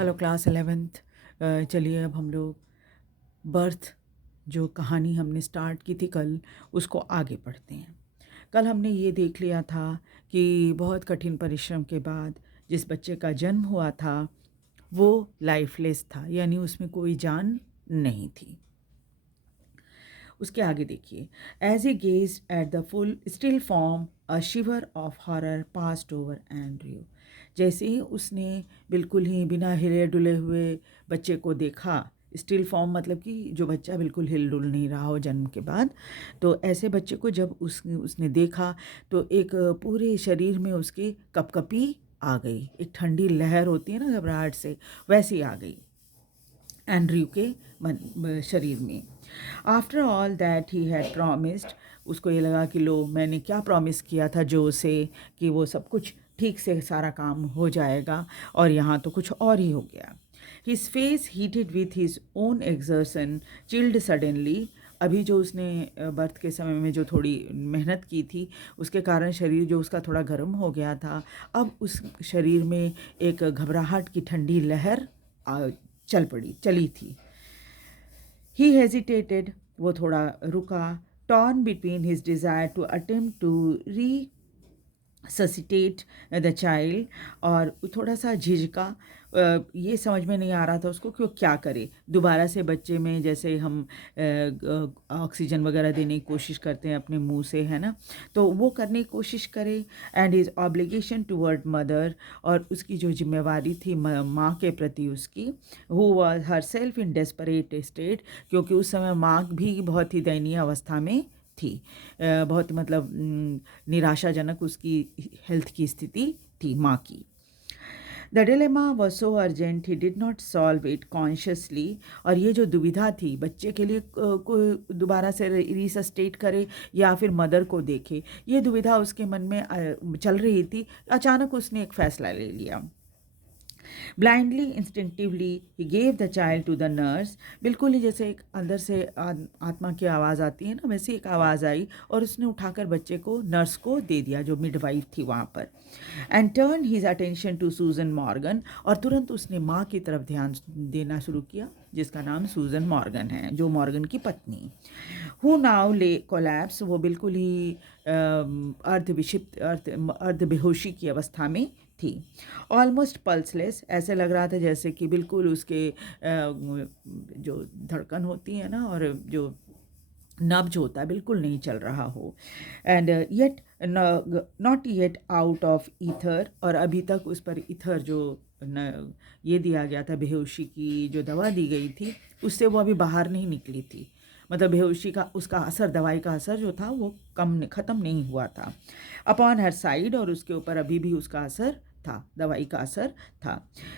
Hello class 11th। चलिए अब हम लोग बर्थ जो कहानी हमने स्टार्ट की थी कल उसको आगे पढ़ते हैं। कल हमने ये देख लिया था कि बहुत कठिन परिश्रम के बाद जिस बच्चे का जन्म हुआ था वो लाइफलेस था, यानी उसमें कोई जान नहीं थी। उसके आगे देखिए, as a gaze at the full still form a shiver of horror passed over Andrew. जैसे ही उसने बिल्कुल ही बिना हिले डुले हुए बच्चे को देखा, स्टिल फॉर्म मतलब कि जो बच्चा बिल्कुल हिल डुल नहीं रहा हो जन्म के बाद, तो ऐसे बच्चे को जब उसने देखा तो एक पूरे शरीर में उसके कपकपी आ गई, एक ठंडी लहर होती है ना घबराहट से, वैसी आ गई एंड्रयू के शरीर में। After all that he had promised, उसको ये लगा कि लो मैंने क्या प्रॉमिस किया था जो से कि वो सब कुछ ठीक से सारा काम हो जाएगा, और यहाँ तो कुछ और ही हो गया। His face heated with his own exertion chilled suddenly. अभी जो उसने बर्थ के समय में जो थोड़ी मेहनत की थी उसके कारण शरीर जो उसका थोड़ा गर्म हो गया था, अब उस शरीर में एक घबराहट की ठंडी लहर चली थी। ही हेजिटेटेड, वो थोड़ा रुका, torn between his desire to attempt to resuscitate the child, और थोड़ा सा झिझका। ये समझ में नहीं आ रहा था उसको कि वो क्या करे। दोबारा से बच्चे में जैसे हम ऑक्सीजन वगैरह देने की कोशिश करते हैं अपने मुंह से, है ना, तो वो करने की कोशिश करे। And his obligation toward mother, और उसकी जो जिम्मेवारी थी माँ के प्रति उसकी, who was her self in desperate state, क्योंकि उस समय माँ भी बहुत ही दयनीय अवस्था में थी। बहुत मतलब निराशाजनक उसकी हेल्थ की स्थिति थी माँ की। The dilemma was so urgent he did not solve it consciously, और ये जो दुविधा थी बच्चे के लिए, कोई दोबारा से रिसस्टेट करे या फिर मदर को देखे, ये दुविधा उसके मन में चल रही थी। अचानक उसने एक फैसला ले लिया। ब्लाइंडली इंस्टिंक्टिवली ही gave the child to the nurse. बिल्कुल ही जैसे एक अंदर से आत्मा की आवाज़ आती है ना, वैसी एक आवाज़ आई और उसने उठाकर बच्चे को नर्स को दे दिया जो मिडवाइफ थी वहाँ पर। And turn his attention to Susan Morgan, और तुरंत उसने माँ की तरफ ध्यान देना शुरू किया जिसका नाम सूजन मॉर्गन है, जो मॉर्गन की पत्नी, हु नाउ ले कोलैप्स, वो बिल्कुल ही अर्ध बेहोशी की अवस्था में थी। ऑलमोस्ट पल्सलेस, ऐसे लग रहा था जैसे कि बिल्कुल उसके जो धड़कन होती है ना और जो नब्ज होता है बिल्कुल नहीं चल रहा हो। And yet not yet out of ether, और अभी तक उस पर ईथर जो ये दिया गया था, बेहोशी की जो दवा दी गई थी उससे वो अभी बाहर नहीं निकली थी। मतलब बेहोशी का उसका असर, दवाई का असर जो था वो ख़त्म नहीं हुआ था अपॉन हर साइड, और उसके ऊपर अभी भी उसका असर था, दवाई का असर था।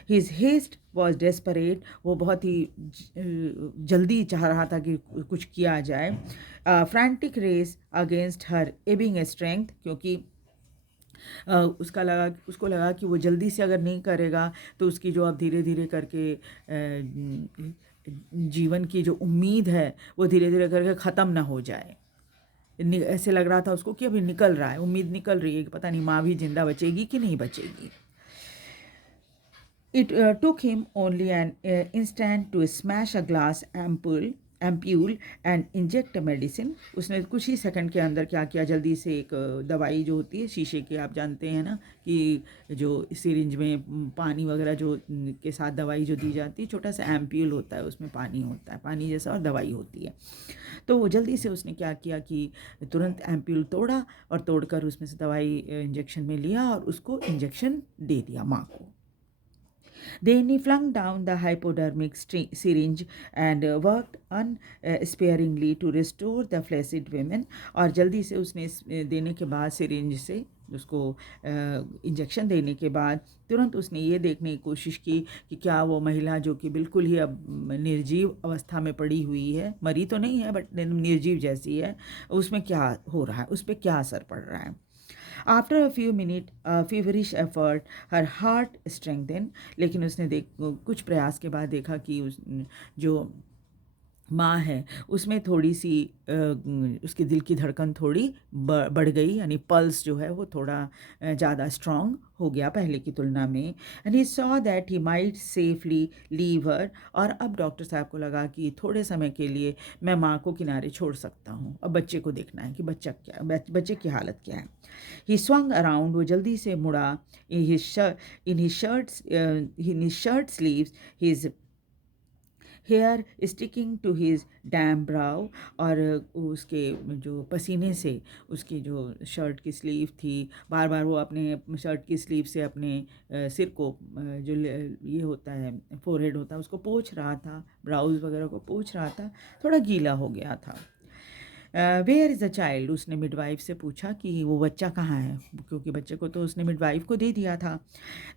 हिज हेस्ट वॉज डेस्परेट, वो बहुत ही जल्दी चाह रहा था कि कुछ किया जाए। Frantic race against her ebbing strength, क्योंकि उसको लगा कि वो जल्दी से अगर नहीं करेगा तो उसकी जो अब धीरे धीरे करके जीवन की जो उम्मीद है वो धीरे धीरे करके ख़त्म ना हो जाए। ऐसे लग रहा था उसको कि अभी निकल रहा है, उम्मीद निकल रही है कि पता नहीं माँ भी जिंदा बचेगी कि नहीं बचेगी। It took him only an instant to smash a glass ampule and inject a medicine. उसने कुछ ही सेकंड के अंदर क्या किया, जल्दी से एक दवाई जो होती है शीशे की, आप जानते हैं ना कि जो सिरिंज में पानी वगैरह जो के साथ दवाई जो दी जाती है, छोटा सा एम्प्यूल होता है, उसमें पानी होता है, पानी जैसा, और दवाई होती है। तो वो जल्दी से उसने क्या किया कि तुरंत एम्प्यूल तोड़ा और तोड़कर उसमें से दवाई इंजेक्शन में लिया और उसको इंजेक्शन दे दिया माँ को। Then he flung down the hypodermic syringe and worked unsparingly to restore the flaccid women. और जल्दी से उसने देने के बाद, सिरिंज से उसको इंजेक्शन देने के बाद तुरंत उसने ये देखने की कोशिश की कि क्या वो महिला जो कि बिल्कुल ही अब निर्जीव अवस्था में पड़ी हुई है, मरी तो नहीं है बट निर्जीव जैसी है, उसमें क्या हो रहा है, उस पर क्या असर पड़ रहा है। After a few minute feverish effort her heart strengthen, लेकिन उसने कुछ प्रयास के बाद देखा कि जो माँ है उसमें थोड़ी-सी उसके दिल की धड़कन थोड़ी बढ़ गई, यानी पल्स जो है वो थोड़ा ज़्यादा स्ट्रॉन्ग हो गया पहले की तुलना में। And he saw that he might safely leave her, और अब डॉक्टर साहब को लगा कि थोड़े समय के लिए मैं माँ को किनारे छोड़ सकता हूँ, अब बच्चे को देखना है कि बच्चे की हालत क्या है। ही स्वंग अराउंड, वो जल्दी से मुड़ा। In his shirt sleeves his hair sticking to his damp brow, और उसके जो पसीने से उसकी जो शर्ट की स्लीव थी, बार बार वो अपने शर्ट की स्लीव से अपने सिर को ये होता है, फोरहेड होता है, उसको पोंछ रहा था, ब्राउज वगैरह को पोंछ रहा था, थोड़ा गीला हो गया था। वेयर इज़ द चाइल्ड, उसने मिडवाइफ से पूछा कि वो बच्चा कहाँ है, क्योंकि बच्चे को तो उसने मिडवाइफ को दे दिया था।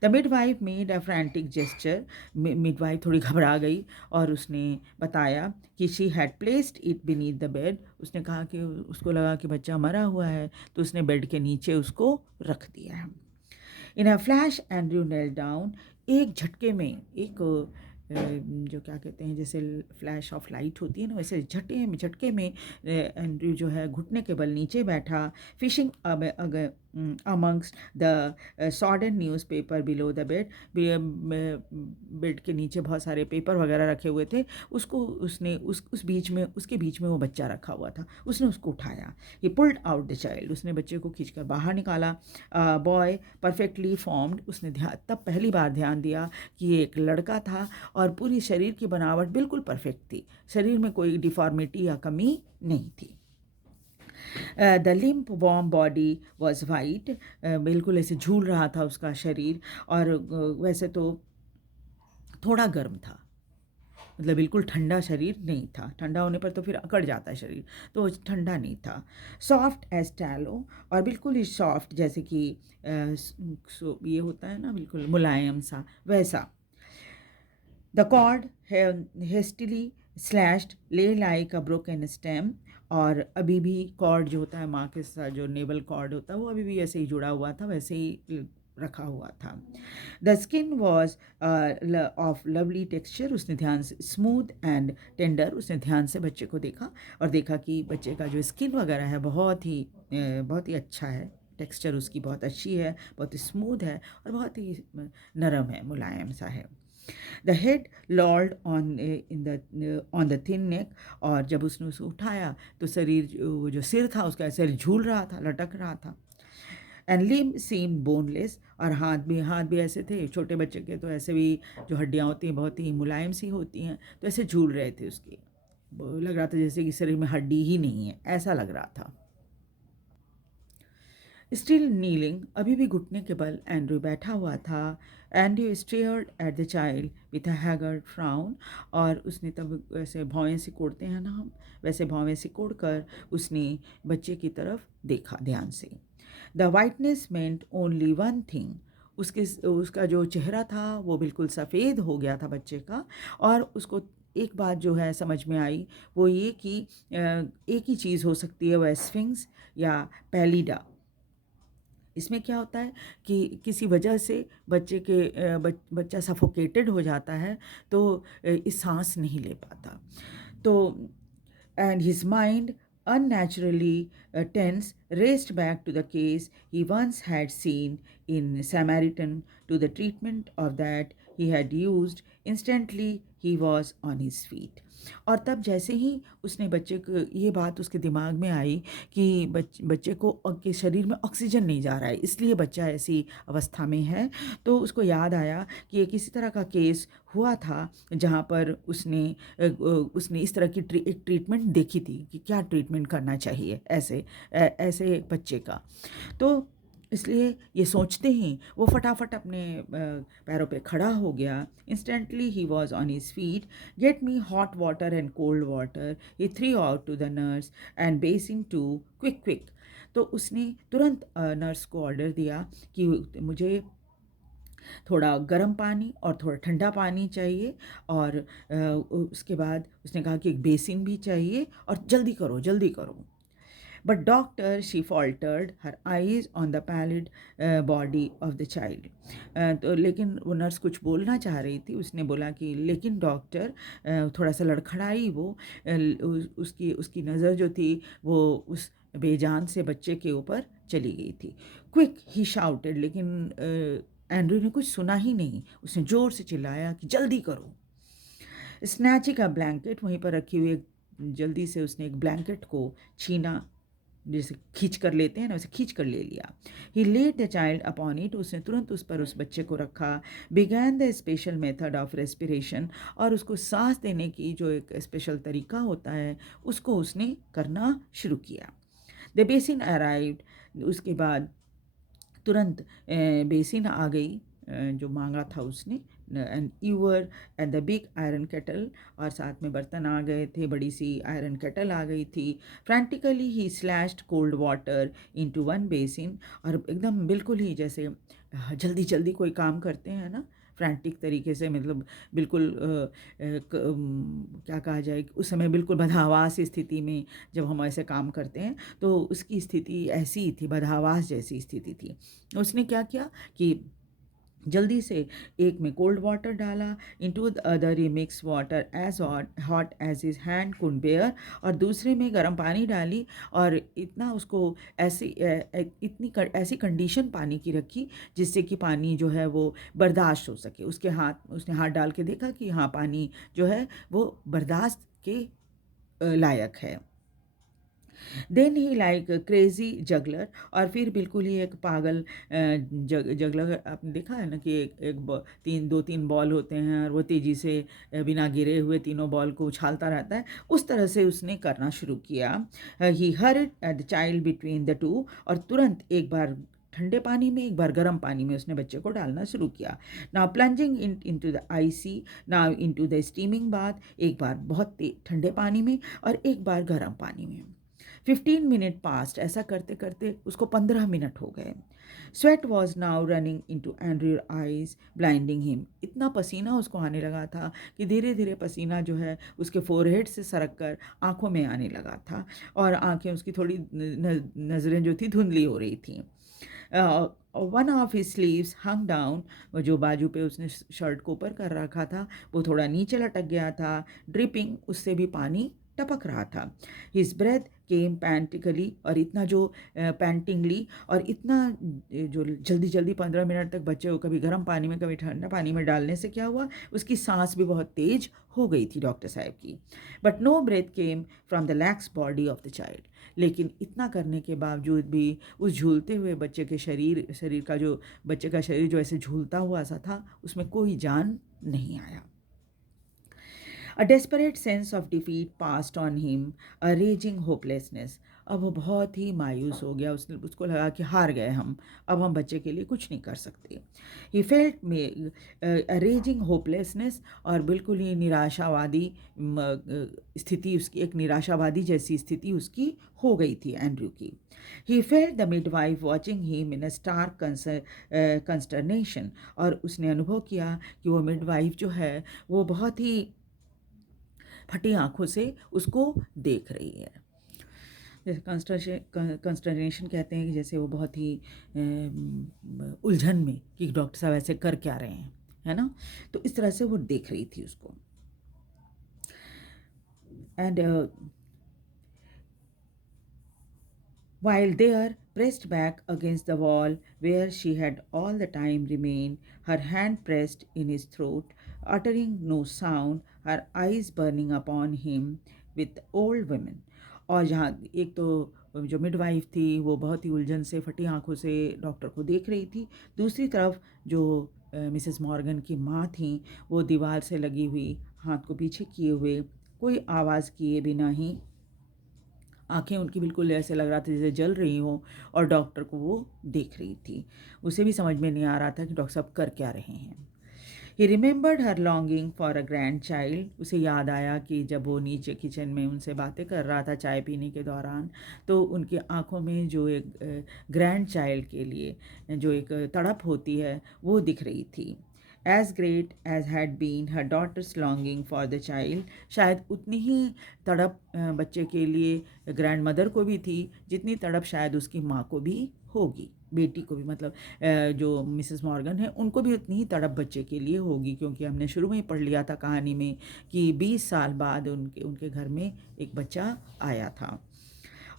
The midwife made a frantic gesture, midwife थोड़ी घबरा गई और उसने बताया कि she had placed it beneath the bed, उसने कहा कि उसको लगा कि बच्चा मरा हुआ है, तो उसने बेड के नीचे उसको रख दिया है। In a flash Andrew kneel down, एक झटके में, एक जो क्या कहते हैं, जैसे फ्लैश ऑफ लाइट होती है ना, वैसे झटके में एंड्रयू जो है घुटने के बल नीचे बैठा। Fishing amongst the sodden newspaper below the bed, bed के नीचे बहुत सारे पेपर वगैरह रखे हुए थे, उसको उसने उस बीच में, उसके बीच में वो बच्चा रखा हुआ था, उसने उसको उठाया। ही पुल्ड आउट द चाइल्ड, उसने बच्चे को खींचकर बाहर निकाला। बॉय परफेक्टली फॉर्म्ड, उसने तब पहली बार ध्यान दिया कि ये एक लड़का था और पूरी शरीर की बनावट बिल्कुल परफेक्ट थी, शरीर में कोई डिफॉर्मिटी या कमी नहीं थी। The limp warm body was white, बिल्कुल ऐसे झूल रहा था उसका शरीर, और वैसे तो थोड़ा गर्म था, मतलब बिल्कुल ठंडा शरीर नहीं था, ठंडा होने पर तो फिर अकड़ जाता है शरीर, तो ठंडा नहीं था। सॉफ्ट एज टैलो, और बिल्कुल ही सॉफ्ट, जैसे कि ये होता है ना, बिल्कुल मुलायम सा, वैसा। द कॉर्ड हेस्टिली स्लैश्ड ले लाइक अ ब्रोकन स्टेम, और अभी भी कॉर्ड जो होता है माँ के साथ, जो नेवल कॉर्ड होता है, वो अभी भी ऐसे ही जुड़ा हुआ था, वैसे ही रखा हुआ था। The skin was of lovely texture, उसने ध्यान से, स्मूथ एंड टेंडर, उसने ध्यान से बच्चे को देखा और देखा कि बच्चे का जो स्किन वगैरह है बहुत ही अच्छा है, टेक्सचर उसकी बहुत अच्छी है, बहुत ही स्मूथ है और बहुत ही नरम है, मुलायम सा है। The head lolled on the thin neck, और जब उसने उसे उठाया तो शरीर, वो जो सिर था उसका ऐसे झूल रहा था, लटक रहा था। एंड लिम सीम बोनलेस, और हाथ भी ऐसे थे, छोटे बच्चे के तो ऐसे भी जो हड्डियाँ होती हैं बहुत ही मुलायम सी होती हैं, तो ऐसे झूल रहे थे उसकी, लग रहा था जैसे कि शरीर में हड्डी ही नहीं है, ऐसा लग रहा था। स्टिल नीलिंग, अभी भी घुटने के बल एंड्रयू बैठा हुआ था। Andrew stared at the child with a haggard frown, और उसने तब वैसे भौवें सिकोड़ते हैं ना हम, वैसे भौवें सिकोड़ कर उसने बच्चे की तरफ देखा ध्यान से। The whiteness meant only one thing, उसका जो चेहरा था वो बिल्कुल सफ़ेद हो गया था बच्चे का, और उसको एक बात जो है समझ में आई, वो ये कि एक ही चीज़ हो सकती है, वह स्फिंक्स या पैलिडा। इसमें क्या होता है कि किसी वजह से बच्चा सफोकेटेड हो जाता है, तो इस सांस नहीं ले पाता, तो and his mind, unnaturally tense, raced back to the case he once had seen in Samaritan, to the treatment of that he had used. Instantly he was on his feet. और तब जैसे ही उसने बच्चे को, ये बात उसके दिमाग में आई कि बच्चे को के शरीर में ऑक्सीजन नहीं जा रहा है, इसलिए बच्चा ऐसी अवस्था में है, तो उसको याद आया कि एक इसी तरह का केस हुआ था जहाँ पर उसने इस तरह की एक ट्रीटमेंट देखी थी कि क्या ट्रीटमेंट करना चाहिए ऐसे एक बच्चे का। तो इसलिए ये सोचते ही वो फटाफट अपने पैरों पे खड़ा हो गया। इंस्टेंटली ही was on his feet. Get me hot water and cold water, he threw out to the nurse and basin too, quick quick. तो उसने तुरंत नर्स को ऑर्डर दिया कि मुझे थोड़ा गर्म पानी और थोड़ा ठंडा पानी चाहिए, और उसके बाद उसने कहा कि एक बेसिन भी चाहिए, और जल्दी करो जल्दी करो। But doctor, she faltered, her eyes on the pallid body of the child. तो लेकिन वो नर्स कुछ बोलना चाह रही थी, उसने बोला कि लेकिन डॉक्टर, थोड़ा सा लड़खड़ाई वो, उसकी उसकी नज़र जो थी वो उस बेजान से बच्चे के ऊपर चली गई थी। क्विक ही शाउटेड, लेकिन एंड्रू ने कुछ सुना ही नहीं। उसने ज़ोर से चिल्लाया कि जल्दी करो। स्नैचिंग अ ब्लैंकेट, वहीं पर रखी हुई जल्दी से उसने एक ब्लैंकेट को छीना, जैसे खींच कर लेते हैं ना, वैसे खींच कर ले लिया। He led the child upon it, उसने तुरंत उस पर उस बच्चे को रखा। Began the special method of respiration, और उसको सांस देने की जो एक स्पेशल तरीका होता है उसको उसने करना शुरू किया। द बेसिन अराइव्ड, उसके बाद तुरंत बेसिन आ गई, जो मांगा था उसने, and ईवर and the big iron kettle, और साथ में बर्तन आ गए थे, बड़ी सी आयरन केटल आ गई थी। Frantically he slashed cold water into one basin, और एकदम बिल्कुल ही जैसे जल्दी जल्दी कोई काम करते हैं ना, फ्रैंटिक तरीके से, मतलब बिल्कुल क्या कहा जाए, उस समय बिल्कुल बदहवास स्थिति में जब हम ऐसे काम करते हैं तो उसकी स्थिति ऐसी ही थी, बदहवास जैसी स्थिति थी। उसने क्या किया कि जल्दी से एक में कोल्ड वाटर डाला, into the other he mix water as hot as his hand could bear, और दूसरे में गर्म पानी डाली, और इतना उसको ऐसी कंडीशन पानी की रखी जिससे कि पानी जो है वो बर्दाश्त हो सके। उसने हाथ डाल के देखा कि हाँ, पानी जो है वो बर्दाश्त के लायक है। Then he like crazy juggler, और फिर बिल्कुल ही एक पागल जगलर, आपने देखा है ना कि दो तीन बॉल होते हैं और वो तेज़ी से बिना गिरे हुए तीनों बॉल को उछालता रहता है, उस तरह से उसने करना शुरू किया। He heard the child between the two, और तुरंत एक बार ठंडे पानी में, एक बार गर्म पानी में उसने बच्चे को डालना शुरू किया। Now plunging into the IC, now into the steaming bath, एक बार बहुत ठंडे पानी में और एक बार गर्म पानी में। 15 मिनट पास्ट, ऐसा करते करते उसको 15 मिनट हो गए। Sweat was now running into Andrew eyes blinding him, इतना पसीना उसको आने लगा था कि धीरे धीरे पसीना जो है उसके फोरहेड से सरक कर आँखों में आने लगा था, और आँखें उसकी थोड़ी नज़रें जो थी धुंधली हो रही थी। One of his sleeves hung down, जो बाजू पे उसने शर्ट को ऊपर कर रखा था वो थोड़ा नीचे लटक गया था। ड्रिपिंग, उससे भी पानी टपक रहा था। हिज ब्रेथ केम पैंटिकली, और इतना जो पैंटिंगली, और इतना जो जल्दी जल्दी 15 मिनट तक बच्चे को कभी गर्म पानी में कभी ठंडा पानी में डालने से क्या हुआ, उसकी सांस भी बहुत तेज हो गई थी डॉक्टर साहब की। But no breath came from the lax body of the child, लेकिन इतना करने के बावजूद भी उस झूलते हुए बच्चे के शरीर का जो, बच्चे का शरीर जो ऐसे झूलता हुआ सा था, उसमें कोई जान नहीं आया। A desperate sense of defeat passed on him, a raging hopelessness. अब वो बहुत ही मायूस हो गया, उसको लगा कि हार गए हम, अब हम बच्चे के लिए कुछ नहीं कर सकते। He felt a raging hopelessness, और बिल्कुल ही निराशावादी स्थिति उसकी, एक निराशावादी जैसी स्थिति उसकी हो गई थी एंड्रू की। He felt the midwife watching him in a stark consternation, और उसने अनुभव किया कि वो मिडवाइफ जो है वो बहुत ही फटी आंखों से उसको देख रही है। जैसे कंस्टर्नेशन कहते हैं कि जैसे वो बहुत ही उलझन में कि डॉक्टर साहब ऐसे कर क्या रहे हैं, है ना, तो इस तरह से वो देख रही थी उसको। And while there, pressed back against the wall where she had all the time remained, her hand pressed in his throat, uttering no sound, her eyes burning upon him with old women. और जहाँ एक तो जो midwife थी वो बहुत ही उलझन से फटी आंखों से डॉक्टर को देख रही थी, दूसरी तरफ जो मिसेस मॉर्गन की माँ थी वो दीवार से लगी हुई, हाथ को पीछे किए हुए, कोई आवाज़ किए बिना ही, आंखें उनकी बिल्कुल ऐसे लग रहा था जैसे जल रही हों, और डॉक्टर को वो देख रही थी। उसे भी समझ में नहीं आ रहा था कि डॉक्टर साहब कर क्या रहे हैं। ही remembered her longing for a grand child, उसे याद आया कि जब वो नीचे किचन में उनसे बातें कर रहा था चाय पीने के दौरान, तो उनकी आंखों में जो एक ग्रैंड चाइल्ड के लिए जो एक तड़प होती है वो दिख रही थी। As great as had been her daughter's longing for the child, शायद उतनी ही तड़प बच्चे के लिए ग्रैंड मदर को भी थी जितनी तड़प शायद उसकी माँ को भी होगी, बेटी को भी, मतलब जो मिसेस मॉर्गन है उनको भी उतनी ही तड़प बच्चे के लिए होगी, क्योंकि हमने शुरू में ही पढ़ लिया था कहानी में कि 20 साल बाद उनके घर में एक बच्चा आया था।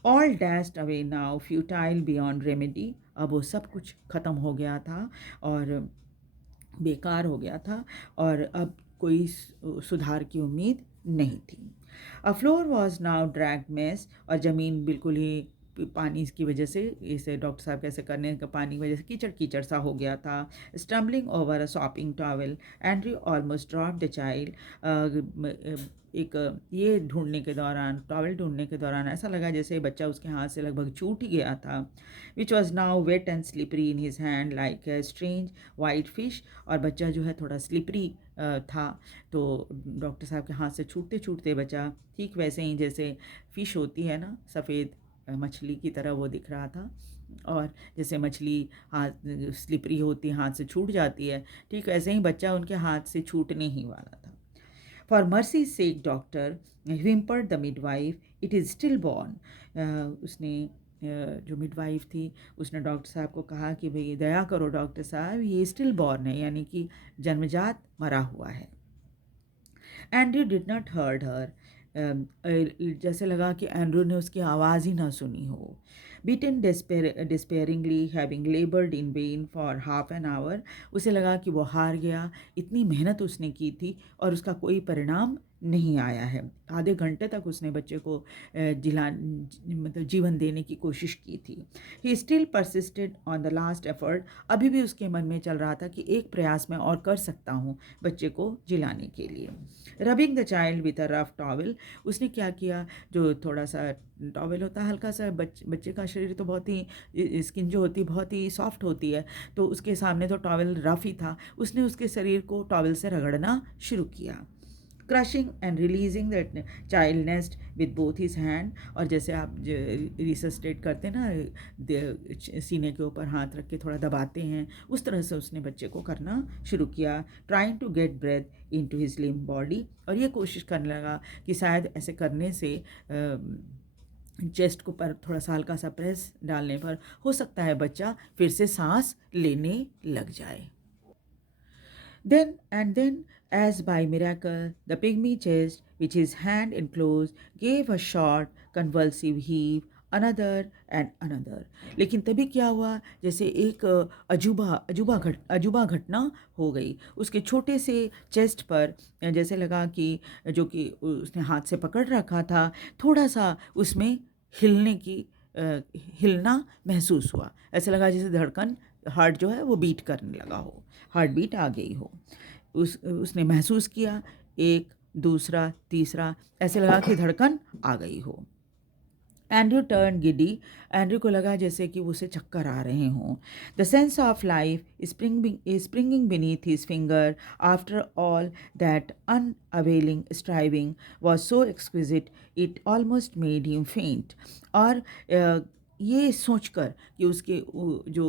All dashed away now futile beyond remedy, अब वो सब कुछ ख़त्म हो गया था और बेकार हो गया था और अब कोई सुधार की उम्मीद नहीं थी। अ floor was now drag mess, और ज़मीन बिल्कुल ही पानी की वजह से, इसे डॉक्टर साहब कैसे करने का, पानी की वजह से कीचड़ कीचड़ सा हो गया था। Stumbling over a shopping towel Andrew almost drop the child, एक ये ढूंढने के दौरान, टॉवल ढूंढने के दौरान ऐसा लगा जैसे बच्चा उसके हाथ से लगभग छूट ही गया था। Which was now wet and slippery in his hand like a strange white fish, और बच्चा जो है थोड़ा स्लिपरी था, तो डॉक्टर साहब के हाथ से छूटते छूटते बच्चा ठीक वैसे ही जैसे फ़िश होती है ना, सफ़ेद मछली की तरह वो दिख रहा था। और जैसे मछली हाथ स्लिपरी होती है, हाथ से छूट जाती है, ठीक वैसे ही बच्चा उनके हाथ से छूटने ही वाला था। For mercy sake doctor whimpered the midwife, it is stillborn, उसने जो मिडवाइफ थी उसने डॉक्टर साहब को कहा कि भाई दया करो डॉक्टर साहब, ये स्टिल बॉर्न है, यानी कि जन्मजात मरा हुआ है। एंड्रयू डिड नॉट हर्ड हर, जैसे लगा कि एंड्रू ने उसकी आवाज़ ही ना सुनी हो। Beaten despairingly having laboured in vain for half an hour, उसे लगा कि वो हार गया, इतनी मेहनत उसने की थी और उसका कोई परिणाम नहीं आया है। आधे घंटे तक उसने बच्चे को मतलब जीवन देने की कोशिश की थी। He still persisted on the last effort, अभी भी उसके मन में चल रहा था कि एक प्रयास मैं और कर सकता हूँ बच्चे को जिलाने के लिए। Rubbing the child with a rough towel, उसने क्या किया, जो थोड़ा सा टॉवल होता है हल्का सा, बच्चे का शरीर तो बहुत ही, स्किन जो होती है बहुत ही सॉफ्ट होती है, तो उसके सामने तो टॉवल रफ ही था, उसने उसके शरीर को टॉवल से रगड़ना शुरू किया। Crushing and releasing that child nest with both his hand, और जैसे आप रिसस्टेट करते हैं ना, सीने के ऊपर हाथ रख के थोड़ा दबाते हैं, उस तरह से उसने बच्चे को करना शुरू किया। Trying to get breath into his limp body, और ये कोशिश करने लगा कि शायद ऐसे करने से चेस्ट को पर थोड़ा सा हल्का सा प्रेस डालने पर हो सकता है बच्चा फिर से सांस लेने लग जाए। Then, as by miracle, the pygmy chest, which his hand enclosed, gave a short, convulsive heave, another and another. लेकिन तभी क्या हुआ, जैसे एक अजूबा घटना हो गई उसके छोटे से चेस्ट पर, जैसे लगा कि जो कि उसने हाथ से पकड़ रखा था, थोड़ा सा उसमें हिलना महसूस हुआ, ऐसे लगा जैसे धड़कन, हार्ट जो है वो बीट करने लगा हो, हार्ट बीट आ गई हो। उसने महसूस किया, एक, दूसरा, तीसरा, ऐसे लगा कि धड़कन आ गई हो। एंड्रू टर्न गिडी, एंड्रू को लगा जैसे कि उसे चक्कर आ रहे हों। The sense of life springing beneath his finger after all that unavailing striving was so exquisite it almost made him faint, और ये सोचकर कि उसके जो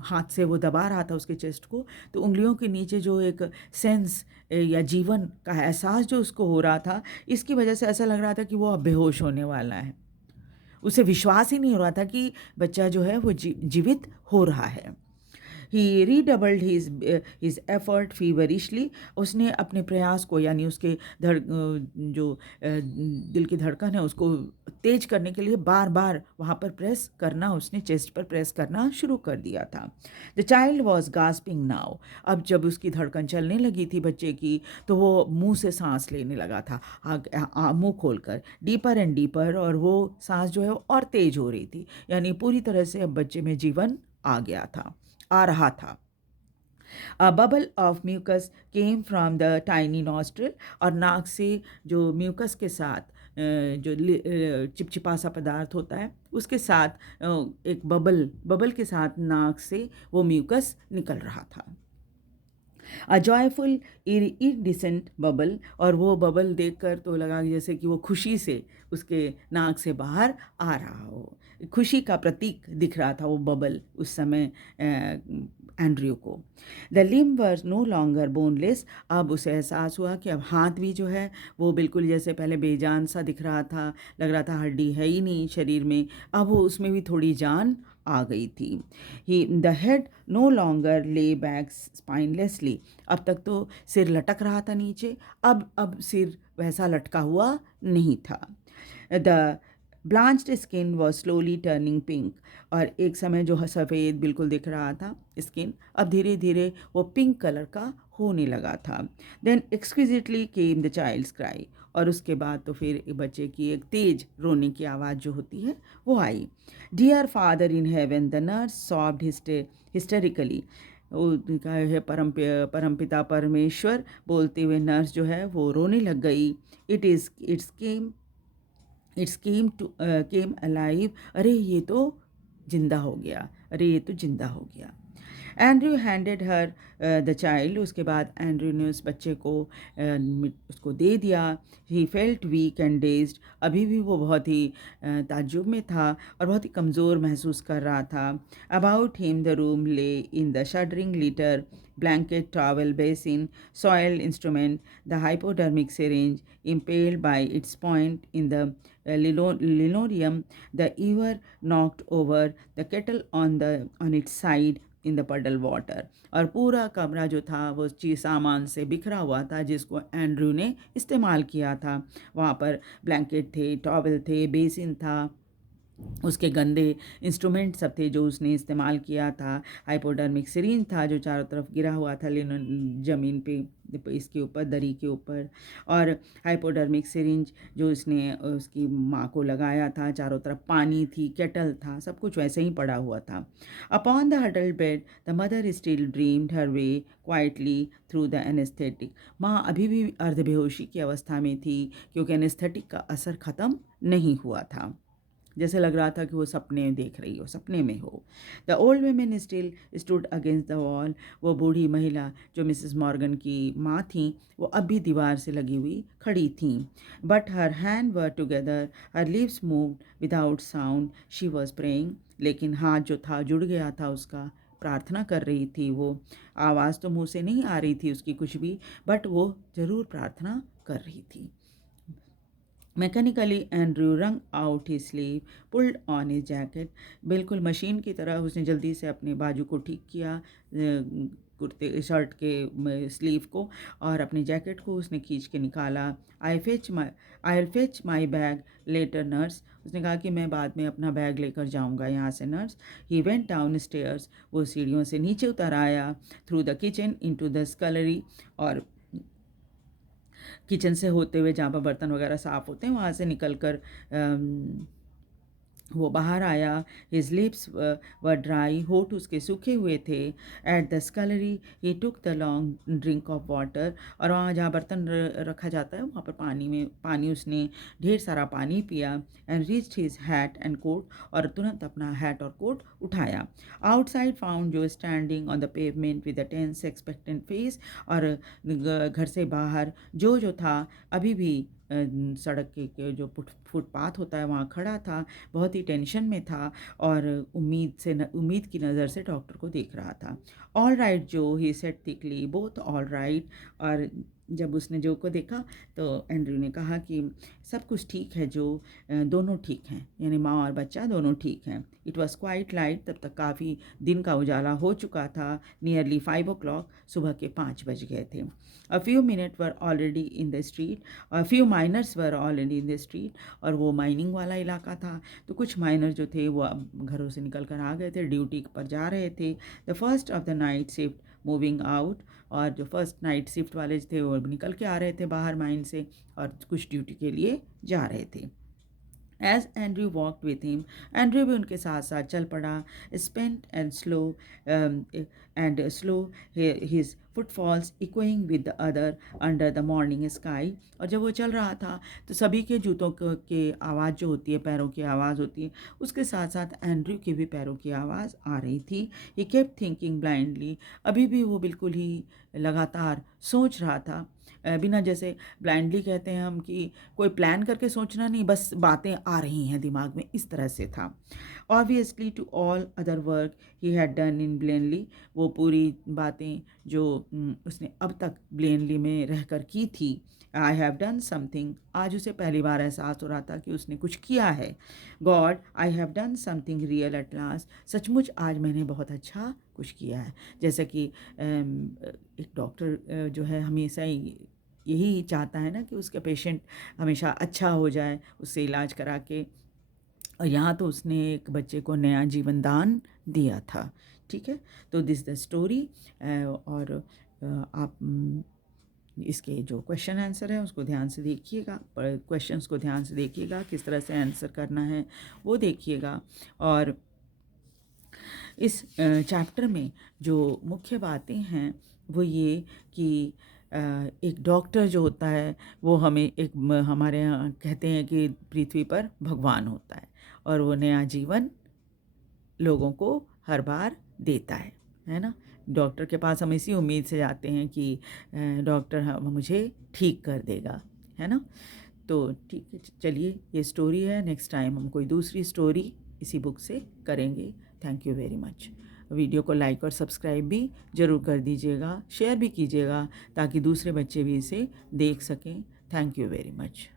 हाथ से वो दबा रहा था उसके चेस्ट को, तो उंगलियों के नीचे जो एक सेंस या जीवन का एहसास जो उसको हो रहा था, इसकी वजह से ऐसा लग रहा था कि वो अब बेहोश होने वाला है। उसे विश्वास ही नहीं हो रहा था कि बच्चा जो है वो जीवित हो रहा है। ही रीडबल्ड हिज एफर्ट फीवरिशली, उसने अपने प्रयास को, यानी उसके दिल की धड़कन है उसको तेज करने के लिए बार बार वहाँ पर प्रेस करना, उसने चेस्ट पर प्रेस करना शुरू कर दिया था। The child was gasping now, अब जब उसकी धड़कन चलने लगी थी बच्चे की, तो वो मुंह से सांस लेने लगा था, मुंह खोलकर, डीपर एंड डीपर, और वो सांस जो है और तेज हो रही थी, यानी पूरी तरह से अब बच्चे में जीवन आ रहा था। A bubble of mucus came from the tiny nostril, और नाक से जो म्यूकस के साथ जो चिपचिपा सा पदार्थ होता है उसके साथ एक बबल के साथ नाक से वो म्यूकस निकल रहा था। अ जॉयफुल इरिडिसेंट बबल, और वो बबल देखकर तो लगा जैसे कि वो खुशी से उसके नाक से बाहर आ रहा हो, खुशी का प्रतीक दिख रहा था वो बबल उस समय एंड्रयू को। The limb were no longer boneless, अब उसे एहसास हुआ कि अब हाथ भी जो है वो बिल्कुल जैसे पहले बेजान सा दिख रहा था, लग रहा था हड्डी है ही नहीं शरीर में, अब वो उसमें भी थोड़ी जान आ गई थी। He the head no longer lay back spinelessly, अब तक तो सिर लटक रहा था नीचे, अब सिर वैसा लटका हुआ नहीं था। The blanched skin was slowly turning pink, और एक समय जो सफ़ेद बिल्कुल दिख रहा था स्किन, अब धीरे धीरे वो पिंक कलर का होने लगा था। Then exquisitely came the child's cry, और उसके बाद तो फिर बच्चे की एक तेज रोने की आवाज़ जो होती है वो आई। Dear father in heaven, the nurse sobbed hysterically, उनका है परमपिता परमेश्वर बोलते हुए नर्स जो है वो रोने लग गई। केम अलाइव, अरे ये तो जिंदा हो गया, अरे ये तो जिंदा हो गया। Andrew handed her the child, उसके बाद एंड्रयू ने उस बच्चे को उसको दे दिया। He felt weak and dazed, अभी भी वो बहुत ही ताज्जुब में था और बहुत ही कमज़ोर महसूस कर रहा था। अबाउट हिम द रूम ले in the shuddering litre, blanket, towel, basin, soiled instrument, the hypodermic syringe impaled by its point in the linoleum, the ewer knocked over, the kettle on its side in the पडल water, और पूरा कमरा जो था वो चीज सामान से बिखरा हुआ था जिसको एंड्रयू ने इस्तेमाल किया था। वहाँ पर ब्लैंकेट थे, टॉवल थे, बेसिन था, उसके गंदे इंस्ट्रूमेंट सब थे जो उसने इस्तेमाल किया था। हाइपोडर्मिक सिरिंज था जो चारों तरफ गिरा हुआ था ज़मीन पे, इसके ऊपर, दरी के ऊपर, और हाइपोडर्मिक सिरिंज जो उसने उसकी माँ को लगाया था। चारों तरफ पानी थी, केटल था, सब कुछ वैसे ही पड़ा हुआ था। Upon the huddle bed the mother still dreamed her way quietly through the anaesthetic, माँ अभी भी अर्धबेहोशी की अवस्था में थी क्योंकि एनेस्थेटिक का असर ख़त्म नहीं हुआ था। जैसे लग रहा था कि वो सपने देख रही हो, सपने में हो। The old women still stood against the wall, वो बूढ़ी महिला जो मिसेस मॉर्गन की माँ थी वो अब भी दीवार से लगी हुई खड़ी थी। But her hand were together, her lips moved without sound, she was praying, लेकिन हाथ जो था जुड़ गया था उसका, प्रार्थना कर रही थी वो। आवाज़ तो मुंह से नहीं आ रही थी उसकी कुछ भी, बट वो ज़रूर प्रार्थना कर रही थी। मैकेनिकली एंड्रयू रंग out he sleeve, pulled on his jacket, बिल्कुल मशीन की तरह उसने जल्दी से अपने बाजू को ठीक किया, कुर्ते शर्ट के स्लीव को, और अपनी जैकेट को उसने खींच के निकाला। I will fetch my bag later nurse, उसने कहा कि मैं बाद में अपना बैग लेकर जाऊंगा यहाँ से nurse. He went down stairs, वो सीढ़ियों से नीचे उतर आया, through the kitchen into the scullery, और किचन से होते हुए जहाँ पर बर्तन वगैरह साफ़ होते हैं वहाँ से निकल कर वो बाहर आया। हिज लिप्स वर ड्राई, होठ उसके सूखे हुए थे। At the scullery he took the long drink of water, और वहाँ जहाँ बर्तन रखा जाता है वहाँ पर पानी उसने ढेर सारा पानी पिया। And reached his hat and coat, और तुरंत अपना हैट और कोट उठाया। Outside found Joe standing on the pavement with a tense expectant face, और घर से बाहर जो था अभी भी सड़क के जो फुटपाथ होता है वहाँ खड़ा था, बहुत ही टेंशन में था और उम्मीद की नज़र से डॉक्टर को देख रहा था। ऑल राइट जो, he said thickly, both all right, और जब उसने जो को देखा तो एंड्रयू ने कहा कि सब कुछ ठीक है जो, दोनों ठीक हैं, यानी माँ और बच्चा दोनों ठीक हैं। इट वॉज क्वाइट लाइट, तब तक काफ़ी दिन का उजाला हो चुका था। नियरली 5 o'clock, सुबह के 5 बज गए थे। A few minute were already in the street, a few miners were already in the street, और वो माइनिंग वाला इलाका था तो कुछ माइनर जो थे वो अब घरों से निकल कर आ गए थे, ड्यूटी पर जा रहे थे। The first of the night shift moving out, और जो फर्स्ट नाइट शिफ्ट वाले थे वो निकल के आ रहे थे बाहर माइन से, और कुछ ड्यूटी के लिए जा रहे थे। As Andrew walked with him, Andrew भी उनके साथ साथ चल पड़ा। Spent and slow his footfalls echoing with the other under the morning sky. और जब वो चल रहा था तो सभी के जूतों के आवाज़ जो होती है, पैरों की आवाज़ होती है, उसके साथ साथ एंड्रयू की भी पैरों की आवाज़ आ रही थी। ही केप्ट थिंकिंग ब्लाइंडली, अभी भी वो बिल्कुल ही लगातार सोच रहा था, बिना, जैसे ब्लाइंडली कहते हैं हम कि कोई प्लान करके सोचना नहीं, बस बातें आ रही हैं दिमाग में, इस तरह से था। Obviously to all other work he had done in plainly, वो पूरी बातें जो उसने अब तक ब्लेनली में रहकर की थी, आई हैव डन समथिंग, आज उसे पहली बार एहसास हो रहा था कि उसने कुछ किया है। God, I have done something real at last, सचमुच आज मैंने बहुत अच्छा कुछ किया है। जैसे कि एक डॉक्टर जो है हमेशा यही चाहता है ना कि उसका पेशेंट हमेशा अच्छा हो जाए, उससे इलाज करा के। और यहाँ तो उसने एक बच्चे को नया जीवन दान दिया था। ठीक है, तो दिस द स्टोरी। और आप इसके जो क्वेश्चन आंसर है उसको ध्यान से देखिएगा, क्वेश्चंस को ध्यान से देखिएगा, किस तरह से आंसर करना है वो देखिएगा। और इस चैप्टर में जो मुख्य बातें हैं वो ये कि एक डॉक्टर जो होता है वो हमें हमारे यहाँ कहते हैं कि पृथ्वी पर भगवान होता है, और वो नया जीवन लोगों को हर बार देता है ना। डॉक्टर के पास हम इसी उम्मीद से जाते हैं कि डॉक्टर मुझे ठीक कर देगा, है ना। तो ठीक है, चलिए, ये स्टोरी है, नेक्स्ट टाइम हम कोई दूसरी स्टोरी इसी बुक से करेंगे। Thank you very much. Video को लाइक और सब्सक्राइब भी ज़रूर कर दीजिएगा, शेयर भी कीजिएगा ताकि दूसरे बच्चे भी इसे देख सकें। Thank you very much.